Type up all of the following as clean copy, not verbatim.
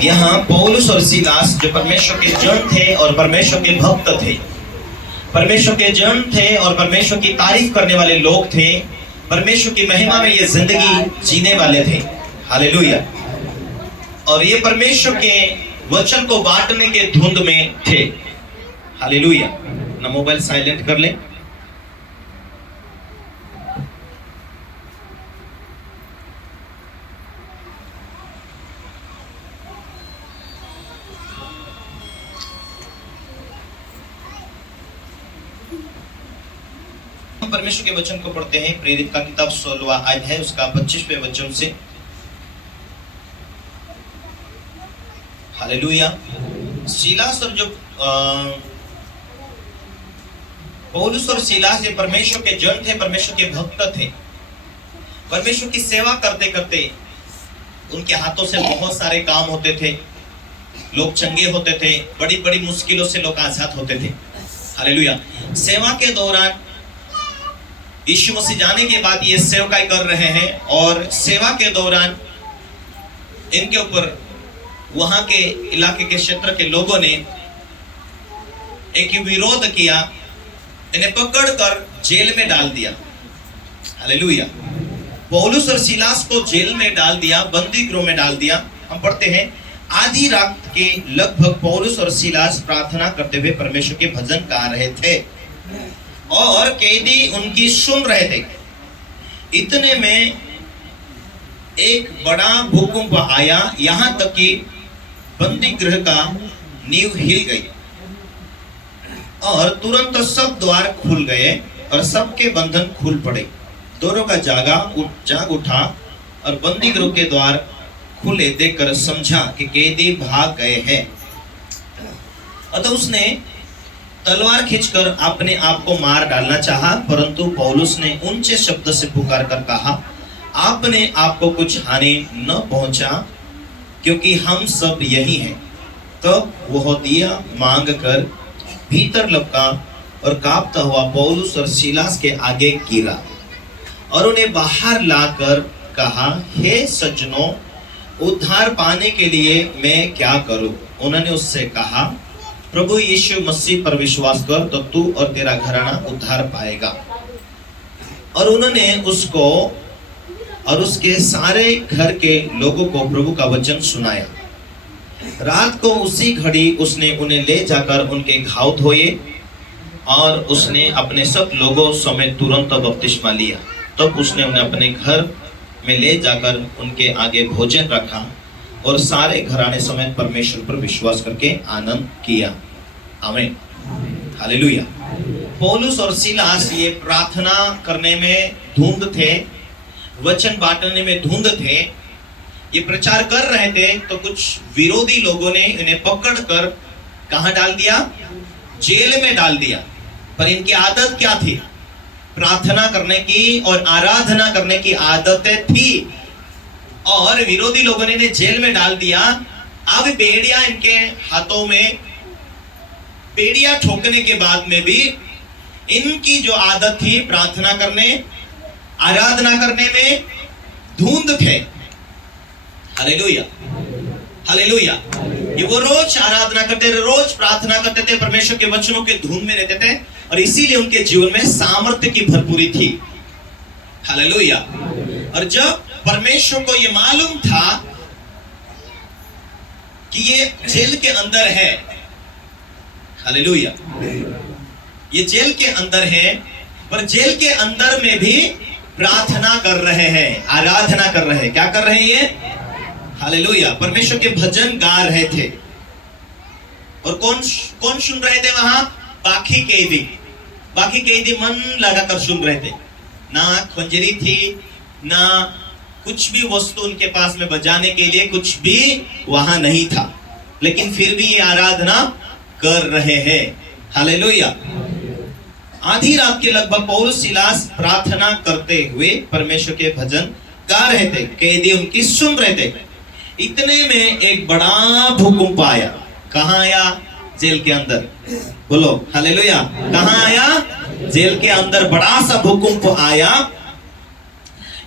यहाँ पौलुस और सीलास जो परमेश्वर के जन थे और परमेश्वर के भक्त थे, परमेश्वर के जन थे और परमेश्वर की तारीफ करने वाले लोग थे, परमेश्वर की महिमा में ये जिंदगी जीने वाले थे। हालेलुया। और ये परमेश्वर के वचन को बांटने के धुंध में थे। हालेलुया। ना मोबाइल साइलेंट कर ले। परमेश्वर के वचन को पढ़ते हैं। प्रेरित का किताब 16वां अध्याय उसका 25वें वचन से। हालेलुया। सीलास और जो पौलुस और सीलास ये परमेश्वर के जन थे, परमेश्वर के भक्त थे। परमेश्वर की सेवा करते करते उनके हाथों से बहुत सारे काम होते थे, लोग चंगे होते थे, बड़ी बड़ी मुश्किलों से लोग आजाद होते थे। हालेलुया। सेवा के दौरान यीशु मसीह जाने के बाद ये सेवकाई कर रहे हैं और सेवा के दौरान इनके ऊपर वहां के इलाके के क्षेत्र के लोगों ने एक विरोध किया, इन्हें पकड़कर जेल में डाल दिया। हालेलुया। पौलुस और सीलास को जेल में डाल दिया, बंदी गृह में डाल दिया। हम पढ़ते हैं, आधी रात के लगभग पौलुस और सीलास प्रार्थना करते हुए परमेश्वर के भजन गा रहे थे और कैदी उनकी सुन रहे थे। इतने में एक बड़ा भूकंप आया, यहां तक कि बंदी गृह का नींव हिल गई और तुरंत सब द्वार खुल गए और सबके बंधन खुल पड़े। दोनों का जाग उठा और बंदी गृह के द्वार खुले देखकर समझा कि कैदी भाग गए हैं। अतः उसने तलवार खींचकर अपने आप को मार डालना चाहा, परंतु पौलुस ने ऊंचे शब्द से पुकार कर कहा, आपने आपको कुछ हानि न पहुंचा, क्योंकि हम सब यही हैं। तब वह दिया मांग कर भीतर लपका और कांपता हुआ पौलुस और सीलास के आगे गिरा और उन्हें बाहर लाकर कहा, हे सज्जनों, उद्धार पाने के लिए मैं क्या करूं? उन्होंने उससे कहा, प्रभु यीशु मसीह पर विश्वास कर तो तू और तेरा घराना उद्धार पाएगा। और उन्होंने उसको और उसके सारे घर के लोगों को प्रभु का वचन सुनाया। रात को उसी घड़ी उसने उन्हें ले जाकर उनके घाव धोए और उसने अपने सब लोगों समेत तुरंत बपतिस्मा लिया। तब उसने उन्हें अपने घर में ले जाकर उनके आगे भोजन रखा और सारे घराने समेत परमेश्वर पर विश्वास करके आनंद किया। आमीन। हालेलुया। पौलुस और सीलास ये प्रार्थना करने में धुंध थे, वचन बांटने में धुंध थे, ये प्रचार कर रहे थे, तो कुछ विरोधी लोगों ने इन्हें पकड़कर कहां डाल दिया? जेल में डाल दिया। पर इनकी आदत क्या थी? प्रार्थना करने की और आराधना करने की आदतें थी और विरोधी लोगों ने इन्हें जेल में डाल दिया। अब बेड़ियां इनके हाथों में, बेड़ियां ठोकने के बाद में भी इनकी जो आदत थी प्रार्थना करने, आराधना करने में धुंध थे। हालेलुया। हालेलुया। ये वो रोज आराधना करते थे, रोज प्रार्थना करते थे, परमेश्वर के वचनों के धुन में रहते थे और इसीलिए उनके जीवन में सामर्थ्य की भरपूरी थी। हालेलुया। और जब परमेश्वर को ये मालूम था कि ये जेल के अंदर है, हालेलुया, ये जेल के अंदर है, पर जेल के अंदर में भी प्रार्थना कर रहे हैं, आराधना कर रहे हैं। क्या कर रहे हैं ये? हालेलुया। परमेश्वर के भजन गा रहे थे। और कौन सुन रहे थे वहां? बाकी कैदी मन लगाकर सुन रहे थे। ना खंजरी थी, ना कुछ भी वस्तु उनके पास में बजाने के लिए कुछ भी वहां नहीं था, लेकिन फिर भी ये आराधना कर रहे हैं। हालेलुया। आधी रात के लगभग पौलुस सीलास प्रार्थना करते हुए परमेश्वर के भजन गा रहे थे, कैदी उनकी सुन रहे थे। इतने में एक बड़ा भूकंप आया। कहां आया? जेल के अंदर। बोलो हालेलुया। कहां आया? जेल के अंदर बड़ा सा भूकंप आया,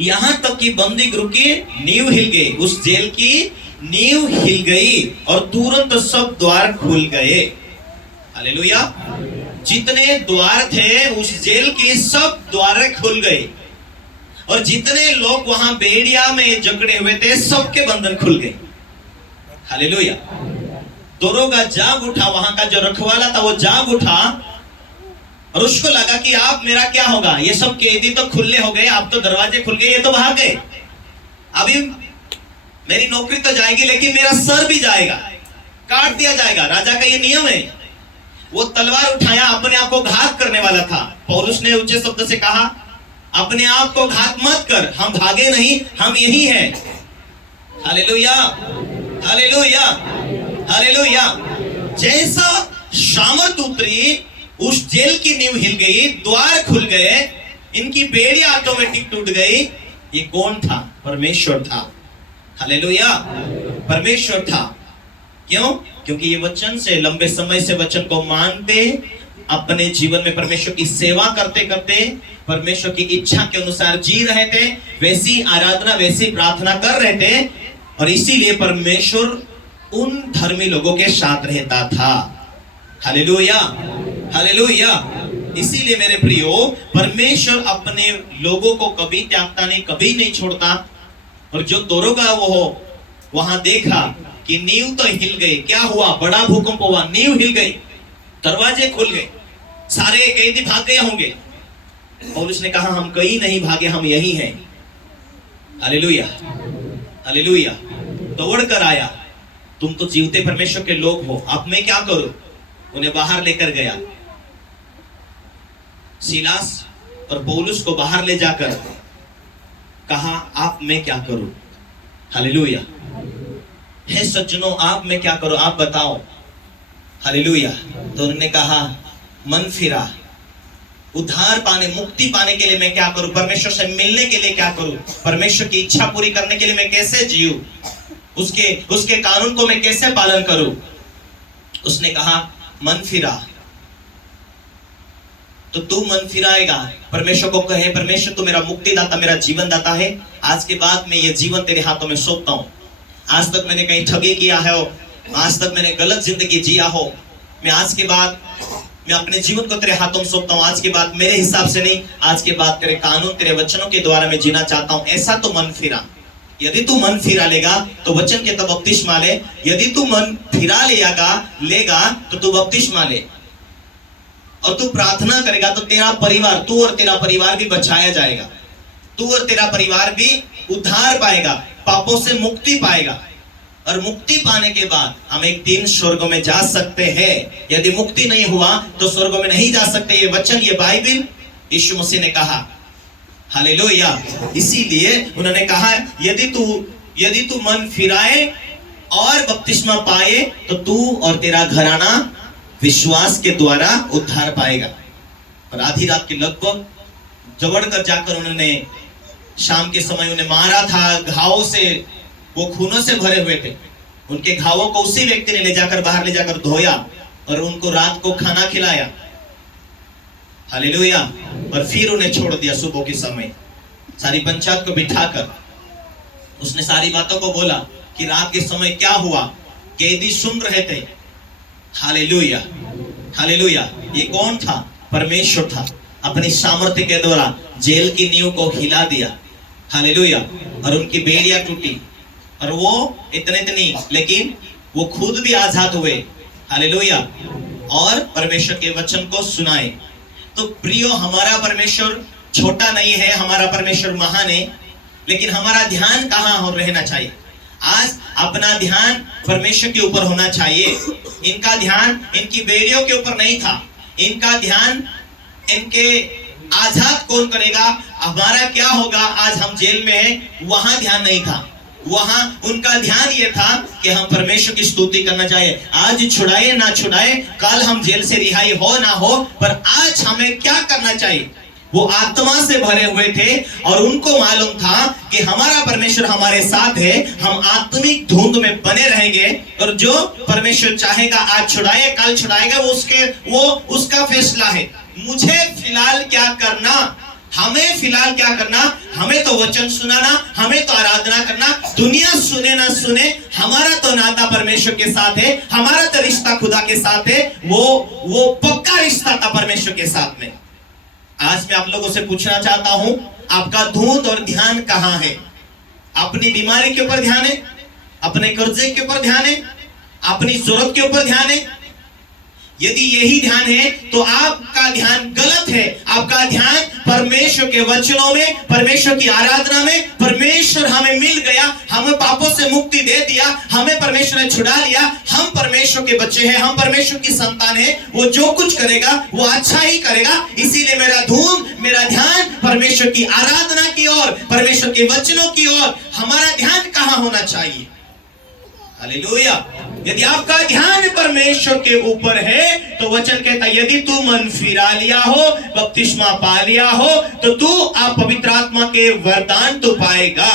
यहां तक कि बंदी गृह की नींव हिल गई। उस जेल की नींव हिल गई और तुरंत सब द्वार खुल गए। हालेलुया। जितने द्वार थे उस जेल के सब द्वार खुल गए और जितने लोग वहां बेड़िया में जकड़े हुए थे सबके बंधन खुल गए। हालेलुया। दरोगा जाग उठा, वहां का जो रखवाला था वो जाग उठा और उसको लगा कि आप मेरा क्या होगा, ये सब कैदी तो खुले हो गए, आप तो दरवाजे खुल गए, ये तो भाग गए, अभी मेरी नौकरी तो जाएगी लेकिन मेरा सर भी जाएगा, काट दिया जाएगा, राजा का ये नियम है। वो तलवार उठाया, अपने आप को घात करने वाला था। पौलुस ने ऊंचे शब्द से कहा, अपने आप को घात मत कर, हम भागे नहीं, हम यही हैं। Hallelujah, hallelujah, hallelujah. जैसा सामर्थ उतरी, उस जेल की नींव हिल गई, द्वार खुल गए, इनकी बेड़ी ऑटोमेटिक टूट गई। ये कौन था? परमेश्वर था। हालेलुया, परमेश्वर था। क्यों? क्योंकि ये वचन से, लंबे समय से वचन को मानते, अपने जीवन में परमेश्वर की सेवा करते करते परमेश्वर की इच्छा के अनुसार जी रहे थे, वैसी आराधना, वैसी प्रार्थना कर रहे थे, और इसीलिए परमेश्वर उन धर्मी लोगों के साथ रहता था। Hallelujah, hallelujah. इसीलिए मेरे प्रियो, परमेश्वर अपने लोगों को कभी त्यागता नहीं, कभी नहीं छोड़ता। और जो दरोगा वो वहां देखा कि नींव तो हिल गई, क्या हुआ? बड़ा भूकंप हुआ, नींव हिल गई, दरवाजे खुल गए, सारे कैदी भाग गए होंगे। पौलुस ने कहा, हम कहीं नहीं भागे, हम यही हैं। Hallelujah, hallelujah. दौड़ कर आया, तुम तो जीवते परमेश्वर के लोग हो, अब मैं क्या करूं? उन्हें बाहर लेकर गया। सीलास और पौलुस को बाहर ले जाकर कहा, आप मैं क्या करूं? हालेलुया। हे सज्जनों, आप मैं क्या करूं, आप बताओ। हालेलुया। तो उन्होंने कहा, मन फिरा, उद्धार पाने, मुक्ति पाने के लिए मैं क्या करूं? परमेश्वर से मिलने के लिए क्या करूं? परमेश्वर की इच्छा पूरी करने के लिए मैं कैसे जीऊं? उसके कानून को मैं कैसे पालन करूं? उसने कहा, मन फिरा। तो तू मन फिराएगा, परमेश्वर को कहे, परमेश्वर तू मेरा मुक्तिदाता, मेरा जीवन दाता है, आज के बाद मैं ये जीवन तेरे हाथों में सौंपता हूं। आज तक मैंने कहीं ठगी किया है, आज तक मैंने गलत जिंदगी जिया हो, मैं आज के बाद मैं अपने जीवन को तेरे हाथों में सौंपता हूं। आज के बाद मेरे हिसाब से नहीं, आज के बाद तेरे कानून, तेरे वचनों के द्वारा मैं जीना चाहता हूं। ऐसा तो मन फिरा। यदि तू मन फिरा लेगा तो वचन के तब बपतिस्मा ले, यदि तू मन फिरा लेगा तो तू बपतिस्मा ले, और तू प्रार्थना करेगा तो तेरा परिवार, तू और तेरा परिवार भी बचाया जाएगा, तू और तेरा परिवार भी उद्धार पाएगा, पापों से मुक्ति पाएगा। और मुक्ति पाने के बाद हम एक दिन स्वर्ग में जा सकते हैं। यदि मुक्ति नहीं हुआ तो स्वर्ग में नहीं जा सकते। ये वचन, ये बाइबल यीशु मसीह ने कहा। हालेलुया। इसीलिए उन्होंने कहा, यदि तू मन फिराए और बपतिस्मा पाए तो तू और तेरा घराना विश्वास के द्वारा उद्धार पाएगा। और आधी रात के लगभग दौड़ कर जाकर उन्होंने, शाम के समय उन्हें मारा था, घावों से, वो खूनों से भरे हुए थे, उनके घावों को उसी व्यक्ति ने बाहर ले जाकर धोया और उनको रात को खाना खिलाया। हालेलुया। और फिर उन्हें छोड़ दिया सुबह के समय, सारी पंचायत को बिठाकर उसने सारी बातों को बोला कि रात के समय क्या हुआ। कैदी सुन रहे थे। Hallelujah, hallelujah. ये कौन था? परमेश्वर था। अपनी सामर्थ्य के द्वारा जेल की नींव को हिला दिया। हालेलुया। और उनकी बेड़ियां टूटी, और वो इतनी, लेकिन वो खुद भी आजाद हुए। हालेलुया। और परमेश्वर के वचन को सुनाए। तो प्रियो, हमारा परमेश्वर छोटा नहीं है, हमारा परमेश्वर महान है, लेकिन हमारा ध्यान कहाँ रहना चाहिए? आज अपना ध्यान परमेश्वर के ऊपर होना चाहिए। इनका ध्यान इनकी बेड़ियों के ऊपर नहीं था, इनका ध्यान इनके आजाद कौन करेगा, हमारा क्या होगा, आज हम जेल में हैं, वहां ध्यान नहीं था। वहां उनका ध्यान ये था कि हम परमेश्वर की स्तुति करना चाहिए। आज छुड़ाए ना छुड़ाए, कल हम जेल से रिहाई हो ना हो, पर आज हमें क्या करना चाहिए? वो आत्मा से भरे हुए थे और उनको मालूम था कि हमारा परमेश्वर हमारे साथ है, हम आत्मिक धुंध में बने रहेंगे, और जो परमेश्वर चाहेगा आज छुड़ाए, कल छुड़ाएगा, वो उसका फैसला है। मुझे फिलहाल क्या करना, हमें फिलहाल क्या करना, हमें तो वचन सुनाना, हमें तो आराधना करना। दुनिया सुने ना सुने, हमारा तो नाता परमेश्वर के साथ है, हमारा तो रिश्ता खुदा के साथ है, वो पक्का रिश्ता था परमेश्वर के साथ में। आज मैं आप लोगों से पूछना चाहता हूं, आपका धुंध और ध्यान कहां है? अपनी बीमारी के ऊपर ध्यान है, अपने कर्जे के ऊपर ध्यान है, अपनी जरूरत के ऊपर ध्यान है? यदि यही ध्यान है तो आपका ध्यान गलत है। आपका ध्यान परमेश्वर के वचनों में, परमेश्वर की आराधना में, परमेश्वर हमें मिल गया, हमें पापों से मुक्ति दे दिया, हमें परमेश्वर ने छुड़ा लिया, हम परमेश्वर के बच्चे हैं, हम परमेश्वर की संतान है। वो जो कुछ करेगा वो अच्छा ही करेगा। इसीलिए मेरा धूम, मेरा ध्यान परमेश्वर की आराधना की ओर, परमेश्वर के वचनों की ओर हमारा ध्यान कहां होना चाहिए? हालेलुया। यदि आपका ध्यान परमेश्वर के ऊपर है तो वचन कहता है, यदि तू मन फिरा लिया हो, बपतिस्मा पा लिया हो, तो तू आप पवित्र आत्मा के वरदान तो पाएगा।